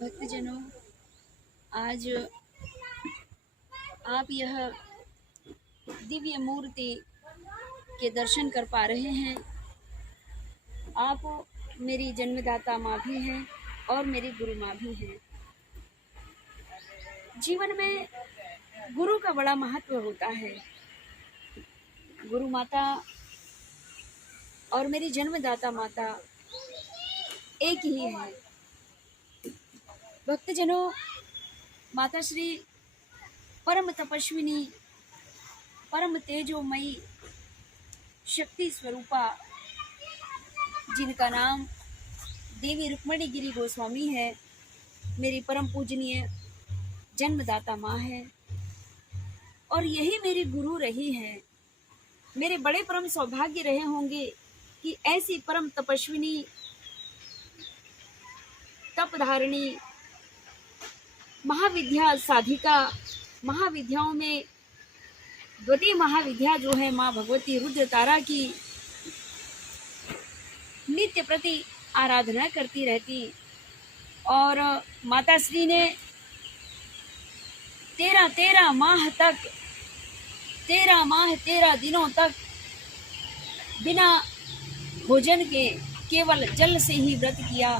भक्तजनों, आज आप यह दिव्य मूर्ति के दर्शन कर पा रहे हैं। आप मेरी जन्मदाता माँ भी हैं और मेरी गुरु माँ भी हैं। जीवन में गुरु का बड़ा महत्व होता है। गुरु माता और मेरी जन्मदाता माता एक ही है। भक्तजनों, माता श्री परम तपस्विनी, परम तेजोमयी, शक्ति स्वरूपा, जिनका नाम देवी रुक्मणी गिरी गोस्वामी है, मेरी परम पूजनीय जन्मदाता माँ है और यही मेरी गुरु रही है। मेरे बड़े परम सौभाग्य रहे होंगे कि ऐसी परम तपस्विनी, तपधारिणी, महाविद्या साधिका, महाविद्याओं में द्वितीय महाविद्या जो है माँ भगवती रुद्र तारा की नित्य प्रति आराधना करती रहती। और माता श्री ने 13 माह तक, 13 दिनों तक बिना भोजन के केवल जल से ही व्रत किया।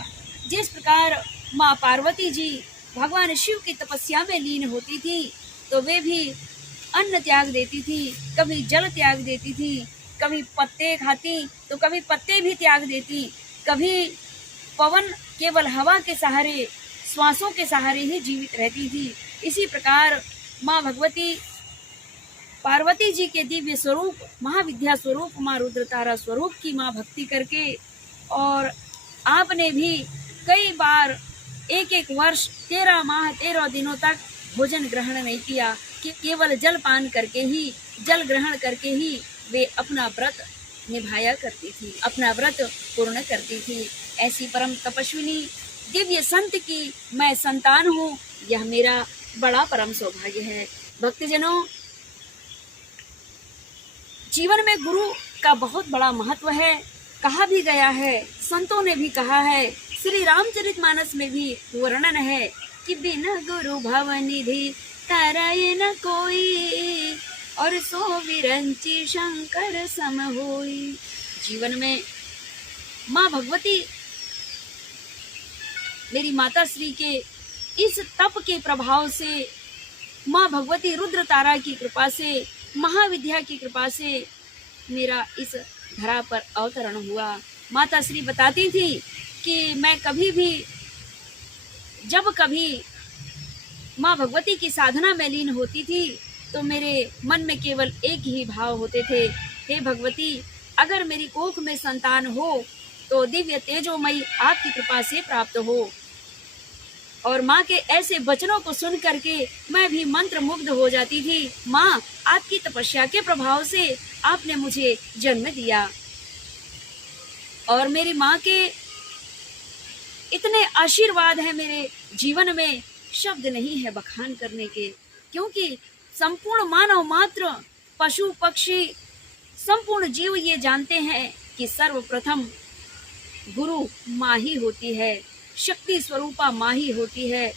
जिस प्रकार माँ पार्वती जी भगवान शिव की तपस्या में लीन होती थी तो वे भी अन्न त्याग देती थी, कभी जल त्याग देती थी, कभी पत्ते खाती तो कभी पत्ते भी त्याग देती, कभी पवन केवल हवा के सहारे, श्वासों के सहारे ही जीवित रहती थी। इसी प्रकार माँ भगवती पार्वती जी के दिव्य स्वरूप, महाविद्या स्वरूप, माँ रुद्रतारा स्वरूप की माँ भक्ति करके, और आपने भी कई बार एक वर्ष 13 माह 13 दिनों तक भोजन ग्रहण नहीं किया कि केवल जल पान करके ही, जल ग्रहण करके ही वे अपना व्रत निभाया करती थी, अपना व्रत पूर्ण करती थी। ऐसी परम तपस्विनी दिव्य संत की मैं संतान हूँ, यह मेरा बड़ा परम सौभाग्य है। भक्तजनों, जीवन में गुरु का बहुत बड़ा महत्व है। कहा भी गया है, संतों ने भी कहा है, श्री रामचरितमानस में भी वर्णन है कि बिना गुरु भव निधि तरय न कोई, और सो विरंची शंकर सम होई। जीवन में माँ भगवती, मेरी माता श्री के इस तप के प्रभाव से, माँ भगवती रुद्र तारा की कृपा से, महाविद्या की कृपा से मेरा इस धरा पर अवतरण हुआ। माता श्री बताती थी कि मैं कभी भी, जब कभी माँ भगवती की साधना में लीन होती थी तो मेरे मन में केवल एक ही भाव होते थे, हे भगवती, अगर मेरी कोख में संतान हो तो दिव्य तेजोमयी आपकी कृपा से प्राप्त हो। और माँ के ऐसे वचनों को सुन करके मैं भी मंत्र मुग्ध हो जाती थी। माँ, आपकी तपस्या के प्रभाव से आपने मुझे जन्म दिया। और मेरी माँ के इतने आशीर्वाद हैं मेरे जीवन में, शब्द नहीं है बखान करने के, क्योंकि संपूर्ण मानव मात्र, पशु पक्षी, संपूर्ण जीव ये जानते हैं कि सर्वप्रथम गुरु माँ ही होती है, शक्ति स्वरूपा माँ ही होती है।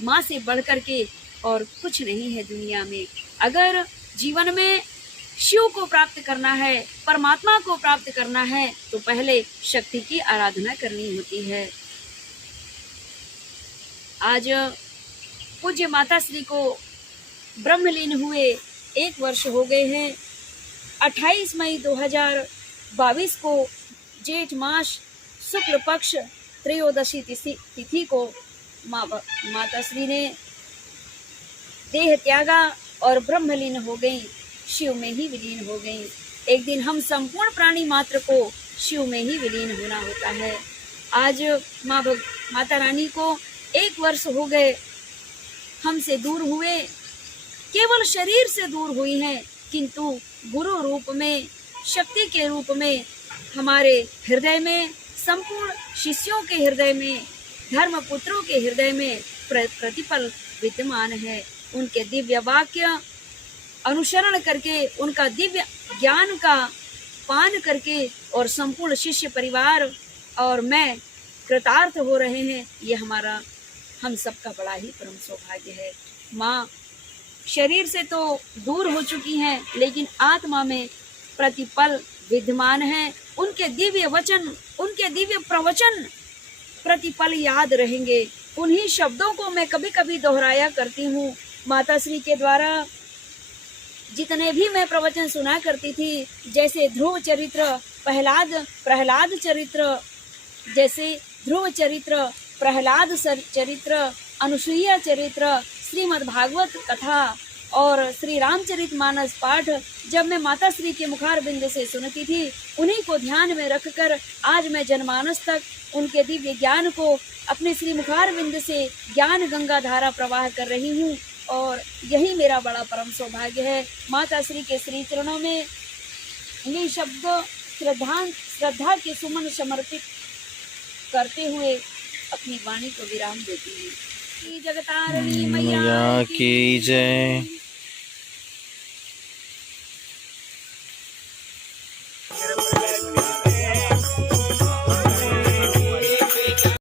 माँ से बढ़कर के और कुछ नहीं है दुनिया में। अगर जीवन में शिव को प्राप्त करना है, परमात्मा को प्राप्त करना है, तो पहले शक्ति की आराधना करनी होती है। आज पूज्य माता श्री को ब्रह्मलीन हुए 1 वर्ष हो गए हैं। 28 मई 2022 को जेठ मास शुक्ल पक्ष त्रयोदशी तिथि को माता श्री ने देह त्यागा और ब्रह्मलीन हो गई, शिव में ही विलीन हो गई। एक दिन हम संपूर्ण प्राणी मात्र को शिव में ही विलीन होना होता है। आज माता रानी को 1 वर्ष हो गए हमसे दूर हुए, केवल शरीर से दूर हुई हैं, किंतु गुरु रूप में, शक्ति के रूप में हमारे हृदय में, संपूर्ण शिष्यों के हृदय में, धर्म पुत्रों के हृदय में प्रतिपल विद्यमान है। उनके दिव्य वाक्य अनुसरण करके, उनका दिव्य ज्ञान का पान करके और संपूर्ण शिष्य परिवार और मैं कृतार्थ हो रहे हैं। ये हम सबका बड़ा ही परम सौभाग्य है। माँ शरीर से तो दूर हो चुकी हैं, लेकिन आत्मा में प्रतिपल विद्यमान है। उनके दिव्य वचन, उनके दिव्य प्रवचन प्रतिपल याद रहेंगे। उन्हीं शब्दों को मैं कभी कभी दोहराया करती हूँ। माता श्री के द्वारा जितने भी मैं प्रवचन सुना करती थी, जैसे ध्रुव चरित्र, प्रहलाद चरित्र, जैसे ध्रुव चरित्र, प्रहलाद चरित्र, अनुसुईया चरित्र, श्रीमद् भागवत कथा और श्री रामचरितमानस पाठ जब मैं माता श्री के मुखारबिंद से सुनती थी, उन्हीं को ध्यान में रखकर आज मैं जनमानस तक उनके दिव्य ज्ञान को अपने श्री मुखारबिंद से ज्ञान गंगा धारा प्रवाह कर रही हूँ। और यही मेरा बड़ा परम सौभाग्य है। माता श्री के श्री चरणों में ये शब्द श्रद्धा के सुमन समर्पित करते हुए अपनी वाणी को विराम देती हूँ। जगतारिणी मैया की जय।